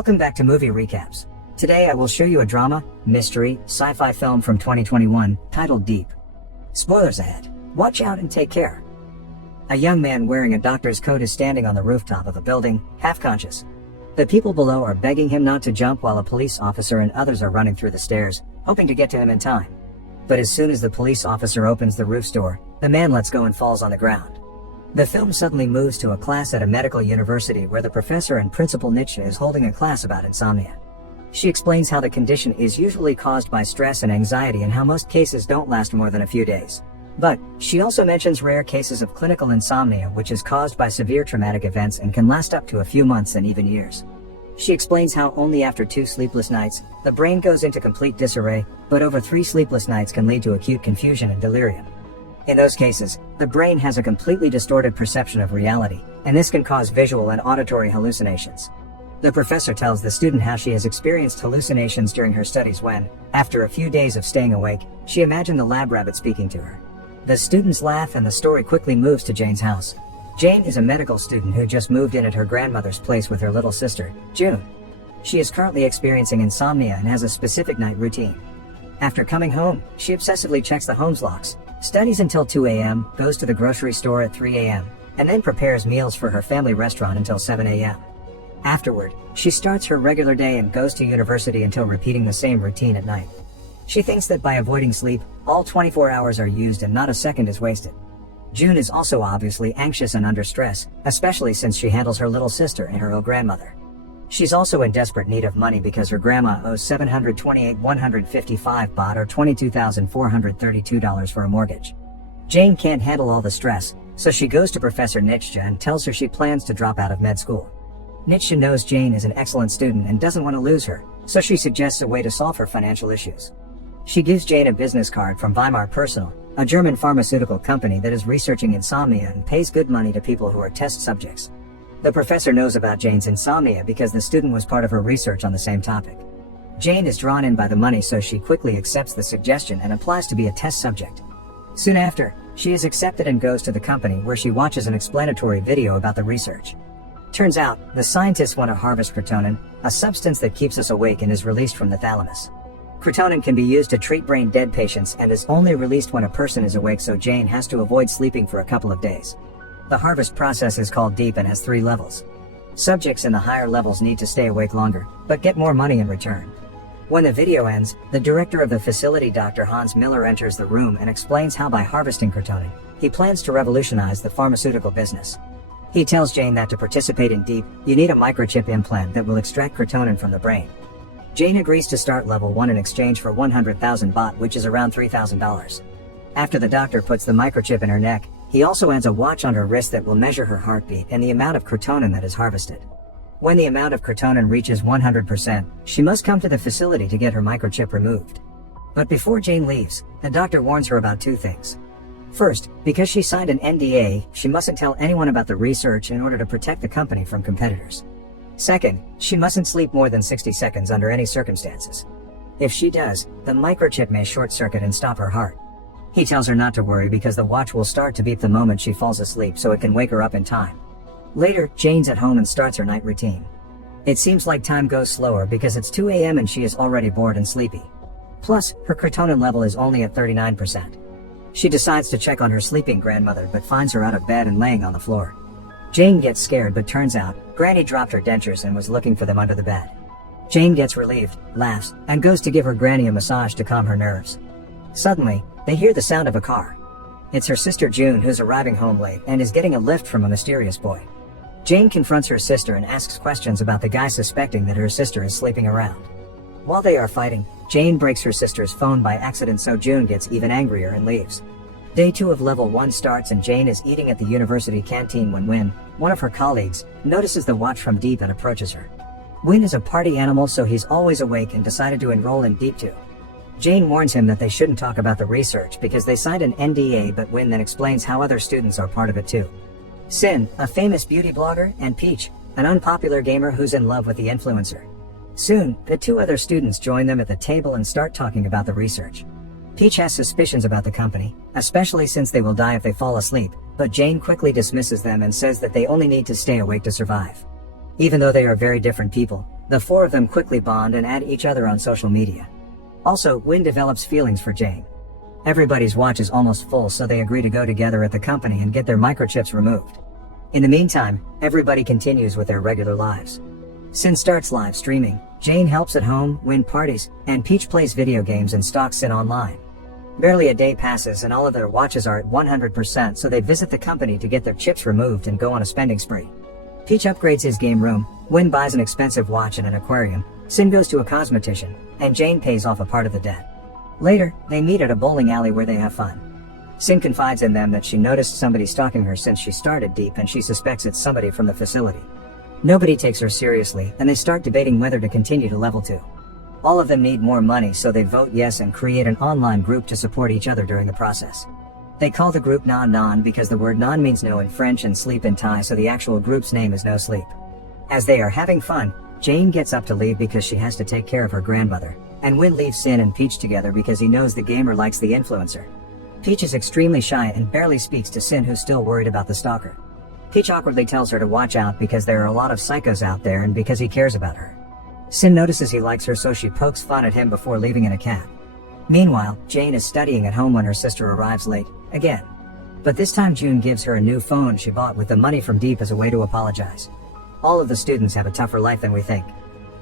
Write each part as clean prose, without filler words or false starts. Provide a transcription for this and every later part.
Welcome back to Movie Recaps. Today I will show you a drama, mystery, sci-fi film from 2021, titled Deep. Spoilers ahead. Watch out and take care. A young man wearing a doctor's coat is standing on the rooftop of a building, half conscious. The people below are begging him not to jump while a police officer and others are running through the stairs, hoping to get to him in time. But as soon as the police officer opens the roof door, the man lets go and falls on the ground. The film suddenly moves to a class at a medical university where the professor and principal Nietzsche is holding a class about insomnia. She explains how the condition is usually caused by stress and anxiety and how most cases don't last more than a few days. But she also mentions rare cases of clinical insomnia which is caused by severe traumatic events and can last up to a few months and even years. She explains how only after 2 sleepless nights, the brain goes into complete disarray, but over 3 sleepless nights can lead to acute confusion and delirium. In those cases, the brain has a completely distorted perception of reality, and this can cause visual and auditory hallucinations. The professor tells the student how she has experienced hallucinations during her studies when, after a few days of staying awake, she imagined the lab rabbit speaking to her. The students laugh and the story quickly moves to Jane's house. Jane is a medical student who just moved in at her grandmother's place with her little sister, June. She is currently experiencing insomnia and has a specific night routine. After coming home, she obsessively checks the home's locks, studies until 2 a.m., goes to the grocery store at 3 a.m., and then prepares meals for her family restaurant until 7 a.m. Afterward, she starts her regular day and goes to university until repeating the same routine at night. She thinks that by avoiding sleep, all 24 hours are used and not a second is wasted. June is also obviously anxious and under stress, especially since she handles her little sister and her ill grandmother. She's also in desperate need of money because her grandma owes $728,155 baht or $22,432 for a mortgage. Jane can't handle all the stress, so she goes to Professor Nietzsche and tells her she plans to drop out of med school. Nietzsche knows Jane is an excellent student and doesn't want to lose her, so she suggests a way to solve her financial issues. She gives Jane a business card from Weimar Personal, a German pharmaceutical company that is researching insomnia and pays good money to people who are test subjects. The professor knows about Jane's insomnia because the student was part of her research on the same topic. Jane is drawn in by the money, so she quickly accepts the suggestion and applies to be a test subject. Soon after, she is accepted and goes to the company where she watches an explanatory video about the research. Turns out, the scientists want to harvest crotonin, a substance that keeps us awake and is released from the thalamus. Crotonin can be used to treat brain-dead patients and is only released when a person is awake, so Jane has to avoid sleeping for a couple of days. The harvest process is called Deep and has 3 levels. Subjects in the higher levels need to stay awake longer, but get more money in return. When the video ends, the director of the facility, Dr. Hans Miller, enters the room and explains how by harvesting crotonin, he plans to revolutionize the pharmaceutical business. He tells Jane that to participate in Deep, you need a microchip implant that will extract crotonin from the brain. Jane agrees to start level 1 in exchange for 100,000 baht, which is around $3,000. After the doctor puts the microchip in her neck, he also adds a watch on her wrist that will measure her heartbeat and the amount of crotonin that is harvested. When the amount of crotonin reaches 100%, she must come to the facility to get her microchip removed. But before Jane leaves, the doctor warns her about 2 things. First, because she signed an NDA, she mustn't tell anyone about the research in order to protect the company from competitors. Second, she mustn't sleep more than 60 seconds under any circumstances. If she does, the microchip may short circuit and stop her heart. He tells her not to worry because the watch will start to beep the moment she falls asleep, so it can wake her up in time. Later, Jane's at home and starts her night routine. It seems like time goes slower because it's 2 a.m. and she is already bored and sleepy. Plus, her crotonin level is only at 39%. She decides to check on her sleeping grandmother but finds her out of bed and laying on the floor. Jane gets scared, but turns out, Granny dropped her dentures and was looking for them under the bed. Jane gets relieved, laughs, and goes to give her granny a massage to calm her nerves. Suddenly, they hear the sound of a car. It's her sister June who's arriving home late and is getting a lift from a mysterious boy. Jane confronts her sister and asks questions about the guy, suspecting that her sister is sleeping around. While they are fighting, Jane breaks her sister's phone by accident, so June gets even angrier and leaves. Day 2 of level 1 starts and Jane is eating at the university canteen when Win, one of her colleagues, notices the watch from Deep and approaches her. Win is a party animal, so he's always awake and decided to enroll in Deep too. Jane warns him that they shouldn't talk about the research because they signed an NDA, but Win then explains how other students are part of it too. Sin, a famous beauty blogger, and Peach, an unpopular gamer who's in love with the influencer. Soon, the 2 other students join them at the table and start talking about the research. Peach has suspicions about the company, especially since they will die if they fall asleep, but Jane quickly dismisses them and says that they only need to stay awake to survive. Even though they are very different people, The four of them quickly bond and add each other on social media. Also, Win develops feelings for Jane. Everybody's watch is almost full, so they agree to go together at the company and get their microchips removed. In the meantime, everybody continues with their regular lives. Sin starts live streaming, Jane helps at home, Win parties, and Peach plays video games and stalks Sin online. Barely a day passes and all of their watches are at 100%, so they visit the company to get their chips removed and go on a spending spree. Peach upgrades his game room, Win buys an expensive watch and an aquarium, Sin goes to a cosmetician, and Jane pays off a part of the debt. Later, they meet at a bowling alley where they have fun. Sin confides in them that she noticed somebody stalking her since she started deep and she suspects it's somebody from the facility. Nobody takes her seriously and they start debating whether to continue to level 2. All of them need more money, so they vote yes and create an online group to support each other during the process. They call the group Non because the word non means no in French and sleep in Thai, so the actual group's name is No Sleep. As they are having fun, Jane gets up to leave because she has to take care of her grandmother, and Win leaves Sin and Peach together because he knows the gamer likes the influencer. Peach is extremely shy and barely speaks to Sin, who's still worried about the stalker. Peach awkwardly tells her to watch out because there are a lot of psychos out there and because he cares about her. Sin notices he likes her, so she pokes fun at him before leaving in a cab. Meanwhile, Jane is studying at home when her sister arrives late, again. But this time June gives her a new phone she bought with the money from Deep as a way to apologize. All of the students have a tougher life than we think.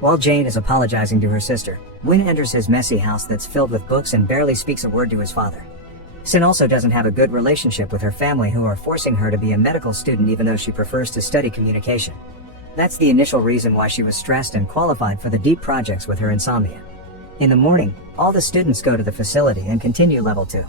While Jane is apologizing to her sister, Win enters his messy house that's filled with books and barely speaks a word to his father. Sin also doesn't have a good relationship with her family, who are forcing her to be a medical student even though she prefers to study communication. That's the initial reason why she was stressed and qualified for the deep projects with her insomnia. In the morning, all the students go to the facility and continue level 2.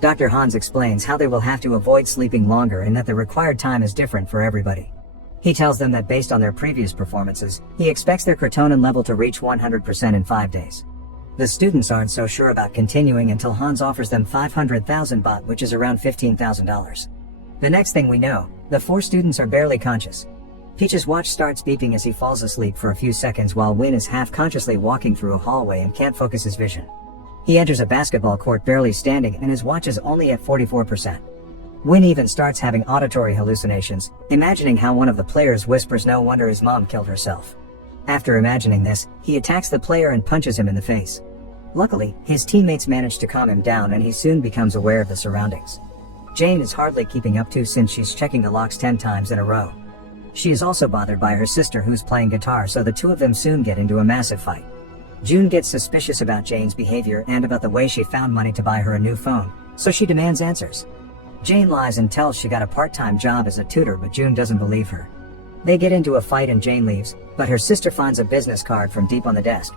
Dr. Hans explains how they will have to avoid sleeping longer and that the required time is different for everybody. He tells them that based on their previous performances, he expects their creatinine level to reach 100% in 5 days. The students aren't so sure about continuing until Hans offers them 500,000 baht, which is around $15,000. The next thing we know, the 4 students are barely conscious. Peach's watch starts beeping as he falls asleep for a few seconds while Win is half-consciously walking through a hallway and can't focus his vision. He enters a basketball court barely standing and his watch is only at 44%. Win even starts having auditory hallucinations, imagining how one of the players whispers, "No wonder his mom killed herself." After imagining this, he attacks the player and punches him in the face. Luckily, his teammates manage to calm him down and he soon becomes aware of the surroundings. Jane is hardly keeping up since she's checking the locks 10 times in a row. She is also bothered by her sister, who's playing guitar, so the two of them soon get into a massive fight. June gets suspicious about Jane's behavior and about the way she found money to buy her a new phone, so she demands answers. Jane lies and tells she got a part-time job as a tutor, but June doesn't believe her. They get into a fight and Jane leaves, but her sister finds a business card from Deep on the desk.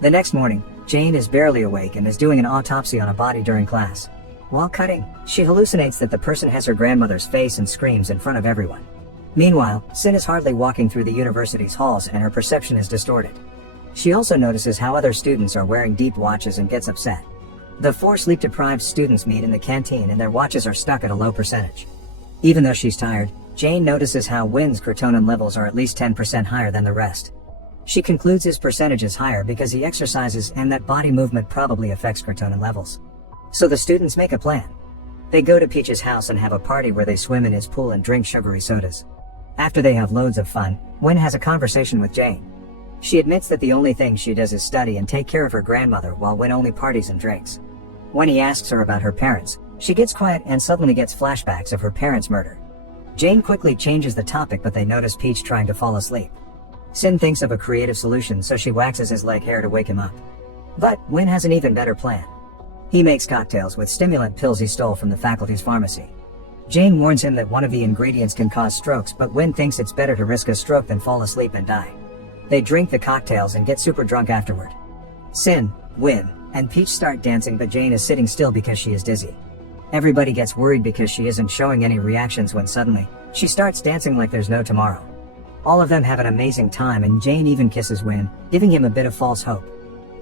The next morning, Jane is barely awake and is doing an autopsy on a body during class. While cutting, she hallucinates that the person has her grandmother's face and screams in front of everyone. Meanwhile, Sin is hardly walking through the university's halls and her perception is distorted. She also notices how other students are wearing Deep watches and gets upset. The 4 sleep-deprived students meet in the canteen and their watches are stuck at a low percentage. Even though she's tired, Jane notices how Win's creatinine levels are at least 10% higher than the rest. She concludes his percentage is higher because he exercises and that body movement probably affects creatinine levels. So the students make a plan. They go to Peach's house and have a party where they swim in his pool and drink sugary sodas. After they have loads of fun, Win has a conversation with Jane. She admits that the only thing she does is study and take care of her grandmother, while Win only parties and drinks. When he asks her about her parents, she gets quiet and suddenly gets flashbacks of her parents' murder. Jane quickly changes the topic, but they notice Peach trying to fall asleep. Sin thinks of a creative solution, so she waxes his leg hair to wake him up. But Win has an even better plan. He makes cocktails with stimulant pills he stole from the faculty's pharmacy. Jane warns him that one of the ingredients can cause strokes, but Win thinks it's better to risk a stroke than fall asleep and die. They drink the cocktails and get super drunk afterward. Sin, Win, and Peach start dancing, but Jane is sitting still because she is dizzy. Everybody gets worried because she isn't showing any reactions when suddenly, she starts dancing like there's no tomorrow. All of them have an amazing time and Jane even kisses Win, giving him a bit of false hope.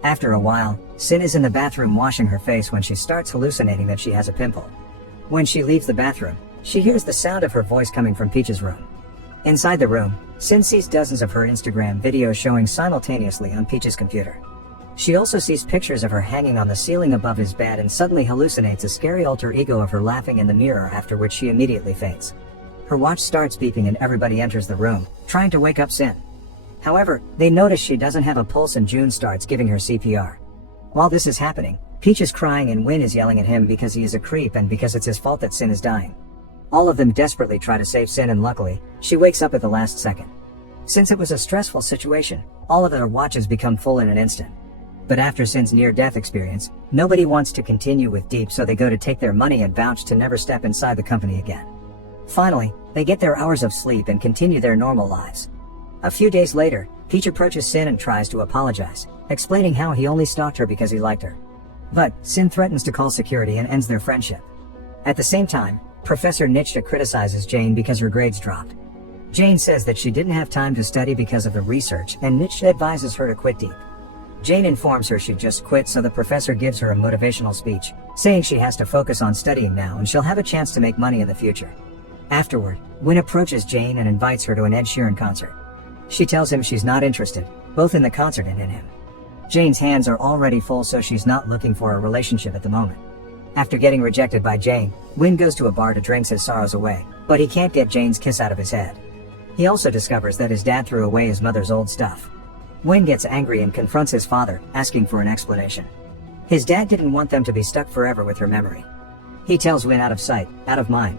After a while, Sin is in the bathroom washing her face when she starts hallucinating that she has a pimple. When she leaves the bathroom, she hears the sound of her voice coming from Peach's room. Inside the room, Sin sees dozens of her Instagram videos showing simultaneously on Peach's computer. She also sees pictures of her hanging on the ceiling above his bed and suddenly hallucinates a scary alter ego of her laughing in the mirror, after which she immediately faints. Her watch starts beeping and everybody enters the room, trying to wake up Sin. However, they notice she doesn't have a pulse and June starts giving her CPR. While this is happening, Peach is crying and Win is yelling at him because he is a creep and because it's his fault that Sin is dying. All of them desperately try to save Sin and luckily, she wakes up at the last second. Since it was a stressful situation, all of their watches become full in an instant. But after Sin's near-death experience, nobody wants to continue with Deep, so they go to take their money and vouch to never step inside the company again. Finally, they get their hours of sleep and continue their normal lives. A few days later, Peach approaches Sin and tries to apologize, explaining how he only stalked her because he liked her. But Sin threatens to call security and ends their friendship. At the same time, Professor Nietzsche criticizes Jane because her grades dropped. Jane says that she didn't have time to study because of the research, and Nietzsche advises her to quit Deep. Jane informs her she'd just quit, so the professor gives her a motivational speech, saying she has to focus on studying now and she'll have a chance to make money in the future. Afterward, Win approaches Jane and invites her to an Ed Sheeran concert. She tells him she's not interested, both in the concert and in him. Jane's hands are already full, so she's not looking for a relationship at the moment. After getting rejected by Jane, Win goes to a bar to drink his sorrows away, but he can't get Jane's kiss out of his head. He also discovers that his dad threw away his mother's old stuff. Win gets angry and confronts his father, asking for an explanation. His dad didn't want them to be stuck forever with her memory. He tells Win out of sight, out of mind.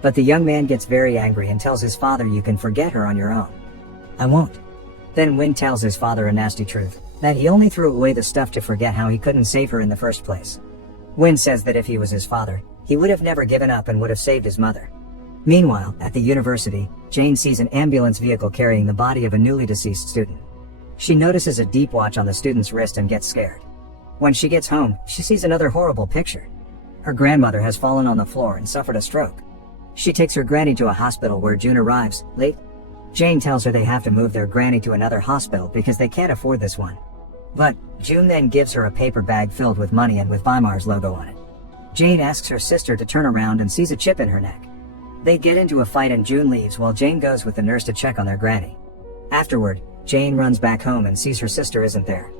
But the young man gets very angry and tells his father, "You can forget her on your own." "I won't." Then Win tells his father a nasty truth, that he only threw away the stuff to forget how he couldn't save her in the first place. Win says that if he was his father, he would have never given up and would have saved his mother. Meanwhile, at the university, Jane sees an ambulance vehicle carrying the body of a newly deceased student. She notices a deep watch on the student's wrist and gets scared. When she gets home, she sees another horrible picture. Her grandmother has fallen on the floor and suffered a stroke. She takes her granny to a hospital where June arrives, late. Jane tells her they have to move their granny to another hospital because they can't afford this one. But June then gives her a paper bag filled with money and with Weimar's logo on it. Jane asks her sister to turn around and sees a chip in her neck. They get into a fight and June leaves while Jane goes with the nurse to check on their granny. Afterward, Jane runs back home and sees her sister isn't there.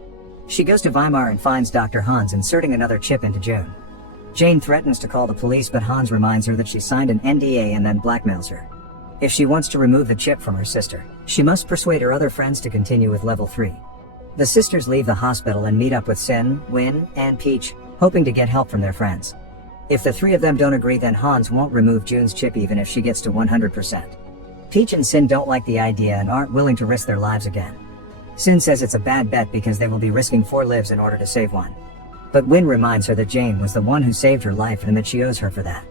She goes to Weimar and finds Dr. Hans inserting another chip into June. Jane threatens to call the police, but Hans reminds her that she signed an NDA and then blackmails her. If she wants to remove the chip from her sister, she must persuade her other friends to continue with level 3. The sisters leave the hospital and meet up with Sin, Win, and Peach, hoping to get help from their friends. If the three of them don't agree, then Hans won't remove June's chip even if she gets to 100%. Peach and Sin don't like the idea and aren't willing to risk their lives again. Sin says it's a bad bet because they will be risking 4 lives in order to save one. But Win reminds her that Jane was the one who saved her life and that she owes her for that.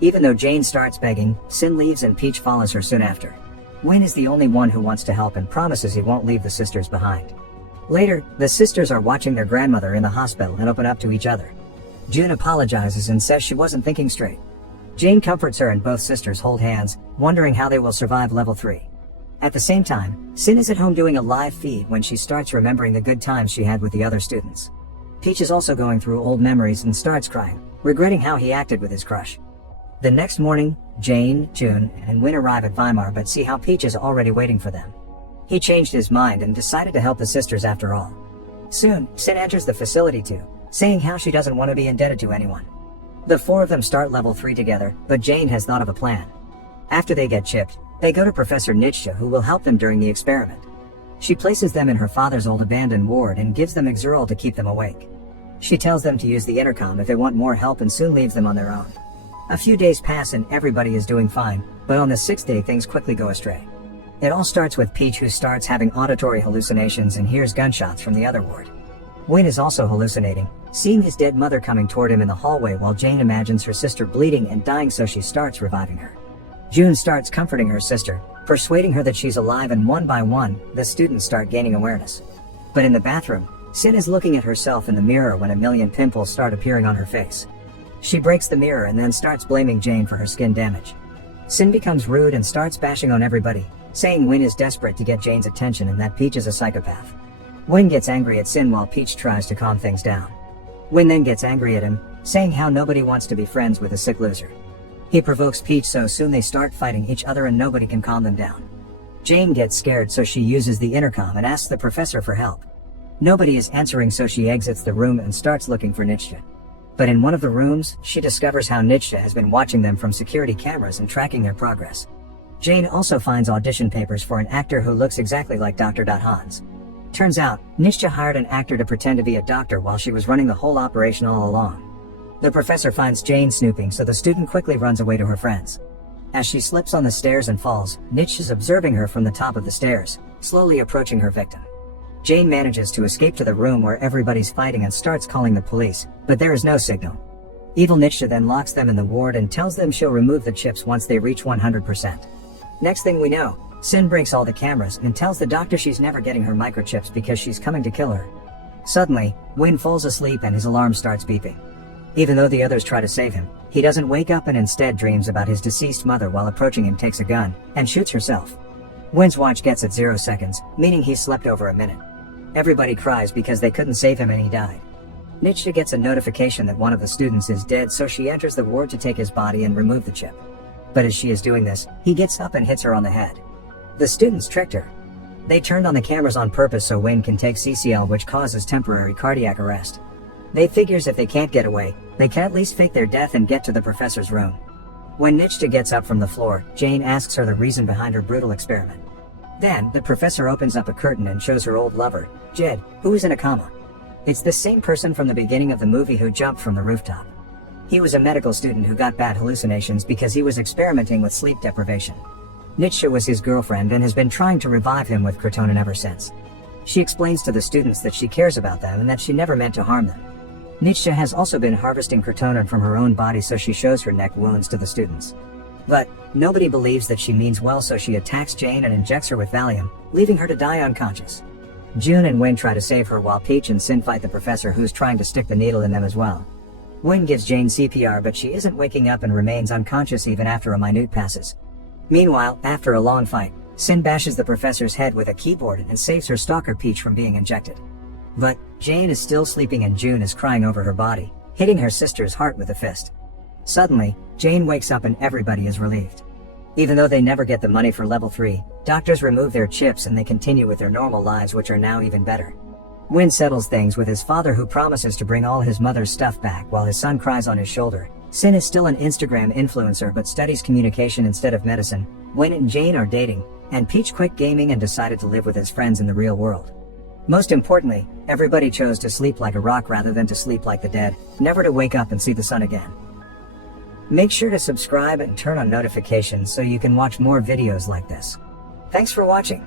Even though Jane starts begging, Sin leaves and Peach follows her soon after. Win is the only one who wants to help and promises he won't leave the sisters behind. Later, the sisters are watching their grandmother in the hospital and open up to each other. June apologizes and says she wasn't thinking straight. Jane comforts her and both sisters hold hands, wondering how they will survive level 3. At the same time, Sin is at home doing a live feed when she starts remembering the good times she had with the other students. Peach is also going through old memories and starts crying, regretting how he acted with his crush. The next morning, Jane, June, and Win arrive at Weimar but see how Peach is already waiting for them. He changed his mind and decided to help the sisters after all. Soon, Sin enters the facility too, saying how she doesn't want to be indebted to anyone. The 4 of them start level 3 together, but Jane has thought of a plan. After they get chipped, they go to Professor Nietzsche, who will help them during the experiment. She places them in her father's old abandoned ward and gives them Exerol to keep them awake. She tells them to use the intercom if they want more help and soon leaves them on their own. A few days pass and everybody is doing fine, but on the 6th day things quickly go astray. It all starts with Peach, who starts having auditory hallucinations and hears gunshots from the other ward. Win is also hallucinating, seeing his dead mother coming toward him in the hallway while Jane imagines her sister bleeding and dying, so she starts reviving her. June starts comforting her sister, persuading her that she's alive, and one by one, the students start gaining awareness. But in the bathroom, Sin is looking at herself in the mirror when a million pimples start appearing on her face. She breaks the mirror and then starts blaming Jane for her skin damage. Sin becomes rude and starts bashing on everybody, saying Win is desperate to get Jane's attention and that Peach is a psychopath. Win gets angry at Sin while Peach tries to calm things down. Win then gets angry at him, saying how nobody wants to be friends with a sick loser. He provokes Peach, so soon they start fighting each other and nobody can calm them down. Jane gets scared, so she uses the intercom and asks the professor for help. Nobody is answering, so she exits the room and starts looking for Nietzsche. But in one of the rooms, she discovers how Nietzsche has been watching them from security cameras and tracking their progress. Jane also finds audition papers for an actor who looks exactly like Dr. Hans. Turns out, Nietzsche hired an actor to pretend to be a doctor while she was running the whole operation all along. The professor finds Jane snooping, so the student quickly runs away to her friends. As she slips on the stairs and falls, Nietzsche is observing her from the top of the stairs, slowly approaching her victim. Jane manages to escape to the room where everybody's fighting and starts calling the police, but there is no signal. Evil Nietzsche then locks them in the ward and tells them she'll remove the chips once they reach 100%. Next thing we know, Sin breaks all the cameras and tells the doctor she's never getting her microchips because she's coming to kill her. Suddenly, Win falls asleep and his alarm starts beeping. Even though the others try to save him, he doesn't wake up and instead dreams about his deceased mother while approaching him takes a gun and shoots herself. Win's watch gets at 0 seconds, meaning he slept over a minute. Everybody cries because they couldn't save him and he died. Nietzsche gets a notification that one of the students is dead, so she enters the ward to take his body and remove the chip. But as she is doing this, he gets up and hits her on the head. The students tricked her. They turned on the cameras on purpose so Win can take CCL, which causes temporary cardiac arrest. They figures if they can't get away, they can at least fake their death and get to the professor's room. When Nietzsche gets up from the floor, Jane asks her the reason behind her brutal experiment. Then, the professor opens up a curtain and shows her old lover, Jed, who is in a coma. It's the same person from the beginning of the movie who jumped from the rooftop. He was a medical student who got bad hallucinations because he was experimenting with sleep deprivation. Nietzsche was his girlfriend and has been trying to revive him with crotonin ever since. She explains to the students that she cares about them and that she never meant to harm them. Nietzsche has also been harvesting crotonin from her own body, so she shows her neck wounds to the students. But nobody believes that she means well, so she attacks Jane and injects her with Valium, leaving her to die unconscious. June and Win try to save her while Peach and Sin fight the professor, who's trying to stick the needle in them as well. Win gives Jane CPR, but she isn't waking up and remains unconscious even after a minute passes. Meanwhile, after a long fight, Sin bashes the professor's head with a keyboard and saves her stalker Peach from being injected. But Jane is still sleeping and June is crying over her body, hitting her sister's heart with a fist. Suddenly, Jane wakes up and everybody is relieved. Even though they never get the money for level 3, doctors remove their chips and they continue with their normal lives, which are now even better. Win settles things with his father, who promises to bring all his mother's stuff back while his son cries on his shoulder. Sin is still an Instagram influencer but studies communication instead of medicine. Win and Jane are dating, and Peach quit gaming and decided to live with his friends in the real world. Most importantly, everybody chose to sleep like a rock rather than to sleep like the dead, never to wake up and see the sun again. Make sure to subscribe and turn on notifications so you can watch more videos like this. Thanks for watching.